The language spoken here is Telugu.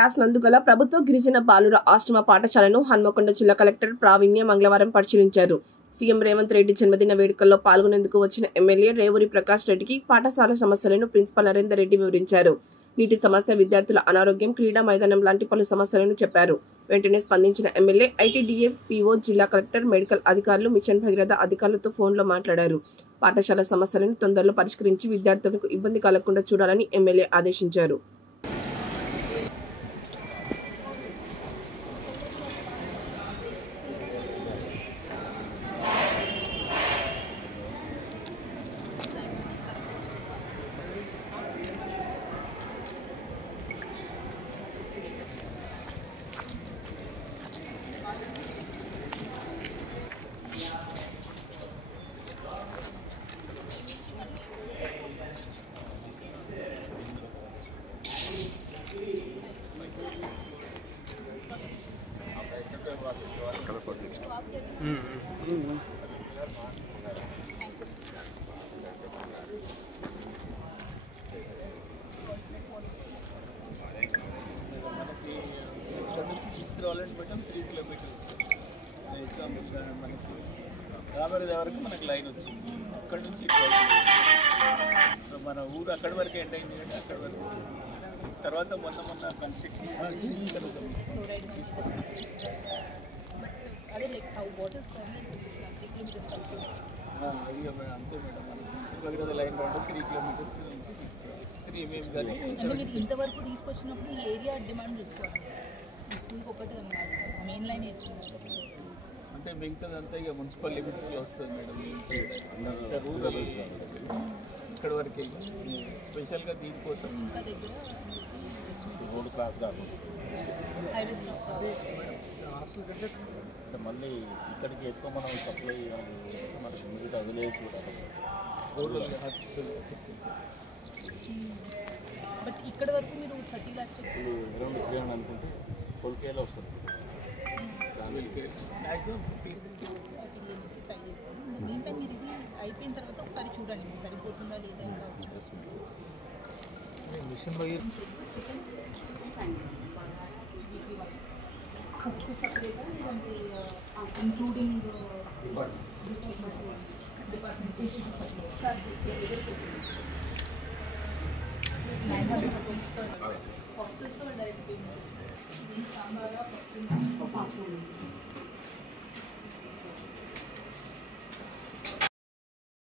క్రాస్ నందుగల ప్రభుత్వ గిరిజన బాలుర ఆశ్రమ పాఠశాలను హన్మకొండ జిల్లా కలెక్టర్ ప్రావీణ్య మంగళవారం పరిశీలించారు. సీఎం రేవంత్ రెడ్డి జన్మదిన వేడుకల్లో పాల్గొనేందుకు వచ్చిన ఎమ్మెల్యే రేవూరి ప్రకాష్ రెడ్డికి పాఠశాల సమస్యలను ప్రిన్సిపల్ నరేందర్ రెడ్డి వివరించారు. నీటి సమస్య, విద్యార్థుల అనారోగ్యం, క్రీడా మైదానం లాంటి పలు సమస్యలను చెప్పారు. వెంటనే స్పందించిన ఎమ్మెల్యే ఐటీడీఏ పీఓ, జిల్లా కలెక్టర్, మెడికల్ అధికారులు, మిషన్ భగీరథ అధికారులతో ఫోన్లో మాట్లాడారు. పాఠశాల సమస్యలను తొందరలో పరిష్కరించి విద్యార్థులకు ఇబ్బంది కలగకుండా చూడాలని ఎమ్మెల్యే ఆదేశించారు. తీసుకురావాలంటే బట్టి 3 కిలోమీటర్స్ ఎగ్జాంపుల్ మనకి రాబోయే వరకు మనకు లైన్ వచ్చింది. అక్కడి నుంచి సో మన ఊరు అక్కడి వరకు ఎండ్ అయింది కంటే అక్కడి వరకు తర్వాత మొన్న కన్స్ట్రక్షన్ తీసుకొస్తాం. అది అంతే మేడం, మన లైన్ 3 కిలోమీటర్స్ నుంచి తీసుకోవాలి. మేము కానీ ఇంతవరకు తీసుకొచ్చినప్పుడు ఈ ఏరియా డిమాండ్ చూసుకోవాలి. స్కూల్కి ఒకటి మెయిన్ లైన్ వేసుకుంటాం అంటే మిగతాదంతా ఇక మున్సిపల్ లిమిట్స్లో వస్తుంది మేడం. రూరల్ ఇక్కడ వరకు స్పెషల్గా దీనికోసం ఇంకా దగ్గర రోడ్ క్రాస్ కాకుండా అంటే మళ్ళీ ఇక్కడికి ఎక్కువ మనం సప్లై మనకి మిగతా వదిలేసి రూరల్ బట్ ఇక్కడ వరకు మీరు 30 lakhs ఇప్పుడు అరౌండ్ 300 అనుకుంటే కోల్కేలో వస్తుంది. దీంట్లో మీరు ఇది అయిపోయిన తర్వాత ఒకసారి చూడండి సరిపోతుందా లేదా. ఇంక్లూడింగ్ హాస్టల్స్లో డైరెక్ట్ పేమెంట్ దీనికి సాంబారా